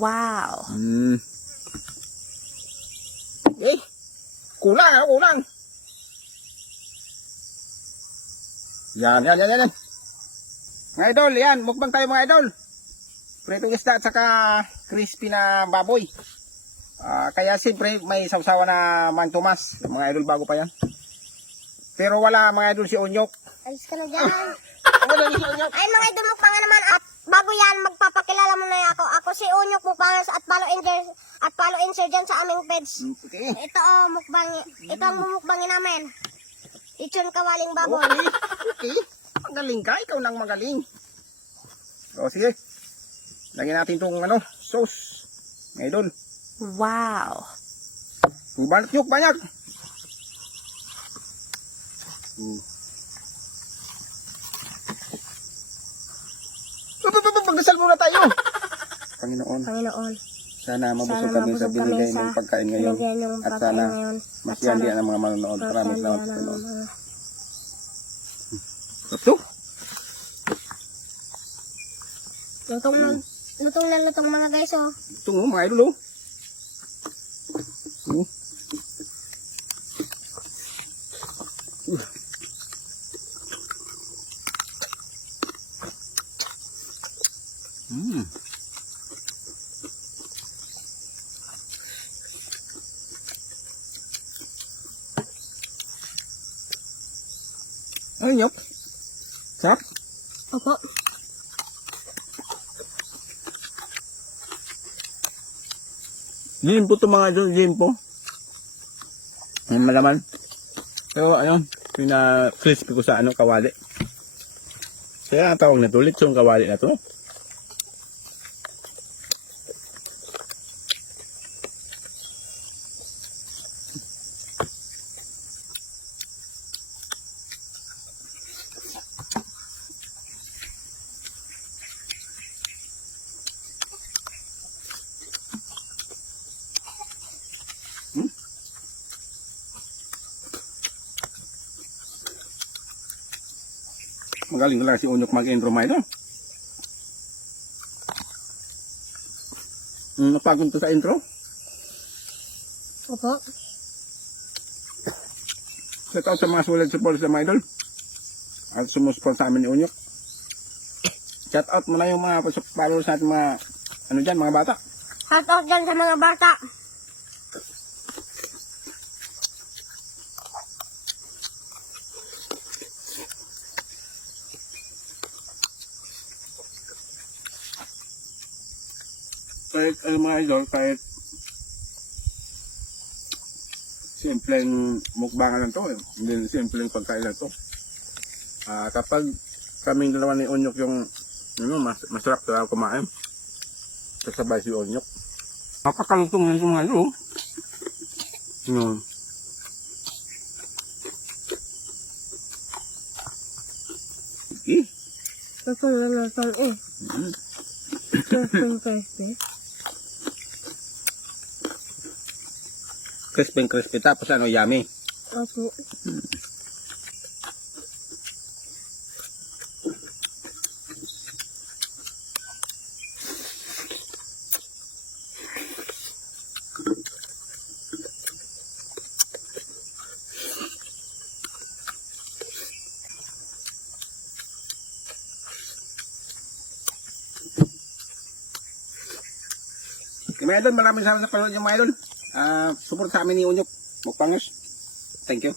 Wow. Eh, kulang ah, kulang. Yan. Mga idol, yan. Mukbang tayo mga idol. Pritong isda at saka crispy na baboy. Kaya siyempre may sawsawa na Mang Tomas. Mga idol, bago pa yan. Pero wala mga idol si Onyok. Alis ka na dyan. Wala si Onyok. Ay, mga idol mukbang naman. At bago yan, magpapakilala mo na ako. Ako si Onyok Mukbangers at follow insert dyan sa aming page. Okay. Ito mukbang. Ito ang mumukbangin namin. Lechon kawaling baboy. Okay. Magaling ka. Ikaw nang magaling. O, sige. Lagyan natin itong sauce. Mga idol. Wow. Banyak. Pagdasal muna tayo. Panginoon, Panginoon. sana mabusog kami sa binigay ng pagkain ngayon. At sana masiyandi ang mga manonood. Maraming salamat, Panginoon. Ito? Lutong mga guys, oh. Ito nga, mga idol, oh. Ay, nyok. Sarap. Opo. Limpo to mga idol, limpo. Ang malaman. So, ayun, pina-crispy ko sa kawali. Kaya ang tawag na to, lechong kawali na to. Magaling talaga si Onyok mag-intro mga idol. Napagod to sa intro. Opo. Shout out sa mga solid supporters sa mga idol. At sumusupport sa amin ni Onyok. Shout out mo na yung mga followers natin, mga mga bata. Shout out dyan sa mga bata. Kahit mga idol, kahit simpleng mukbangan lang to, hindi simpleng pagkain lang to. Kapag kaming dalawa ni Onyok yung masarap talaga kumain, kasabay si Onyok. Makakalutong nito mga idol. Lutong eh. Crispy. Crispy tapos yummy. Opo. Mga idol, maraming salamat sa panonood yung mga idol. Support sa amin ni Onyok Mukbangers. Thank you.